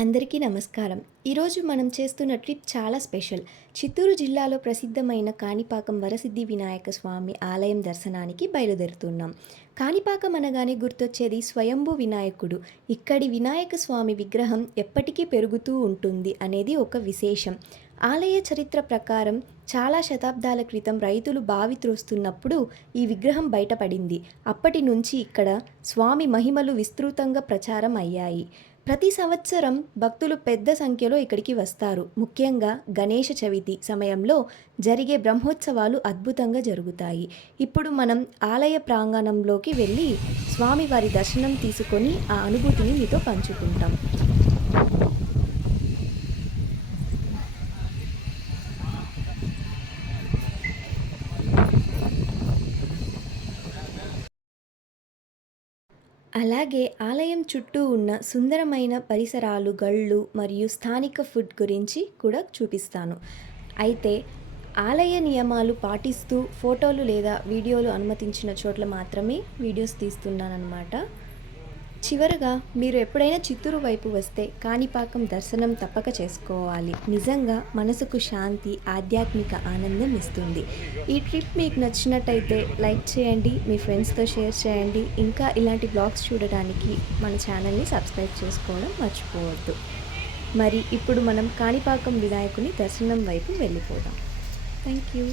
అందరికీ నమస్కారం. ఈరోజు మనం చేస్తున్న ట్రిప్ చాలా స్పెషల్. చిత్తూరు జిల్లాలో ప్రసిద్ధమైన కాణిపాకం వరసిద్ధి వినాయక స్వామి ఆలయం దర్శనానికి బయలుదేరుతున్నాం. కాణిపాకం అనగానే గుర్తొచ్చేది స్వయంభూ వినాయకుడు. ఇక్కడి వినాయక స్వామి విగ్రహం ఎప్పటికీ పెరుగుతూ ఉంటుంది అనేది ఒక విశేషం. ఆలయ చరిత్ర ప్రకారం చాలా శతాబ్దాల క్రితం రైతులు బావి త్రోస్తున్నప్పుడు ఈ విగ్రహం బయటపడింది. అప్పటి నుంచి ఇక్కడ స్వామి మహిమలు విస్తృతంగా ప్రచారం అయ్యాయి. ప్రతి సంవత్సరం భక్తులు పెద్ద సంఖ్యలో ఇక్కడికి వస్తారు. ముఖ్యంగా గణేష చవితి సమయంలో జరిగే బ్రహ్మోత్సవాలు అద్భుతంగా జరుగుతాయి. ఇప్పుడు మనం ఆలయ ప్రాంగణంలోకి వెళ్ళి స్వామివారి దర్శనం తీసుకొని ఆ అనుభూతిని మీతో పంచుకుంటాం. అలాగే ఆలయం చుట్టూ ఉన్న సుందరమైన పరిసరాలు, గళ్ళు మరియు స్థానిక ఫుడ్ గురించి కూడా చూపిస్తాను. అయితే ఆలయ నియమాలు పాటిస్తూ ఫోటోలు లేదా వీడియోలు అనుమతించిన చోట్ల మాత్రమే వీడియోస్ తీస్తున్నానన్నమాట. చివరగా మీరు ఎప్పుడైనా చిత్తూరు వైపు వస్తే కాణిపాకం దర్శనం తప్పక చేసుకోవాలి. నిజంగా మనసుకు శాంతి, ఆధ్యాత్మిక ఆనందం ఇస్తుంది. ఈ ట్రిప్ మీకు నచ్చినట్టయితే లైక్ చేయండి, మీ ఫ్రెండ్స్తో షేర్ చేయండి. ఇంకా ఇలాంటి బ్లాగ్స్ చూడడానికి మన ఛానల్ని సబ్స్క్రైబ్ చేసుకోవడం మర్చిపోవద్దు. మరి ఇప్పుడు మనం కాణిపాకం వినాయకుని దర్శనం వైపు వెళ్ళిపోదాం. Thank you.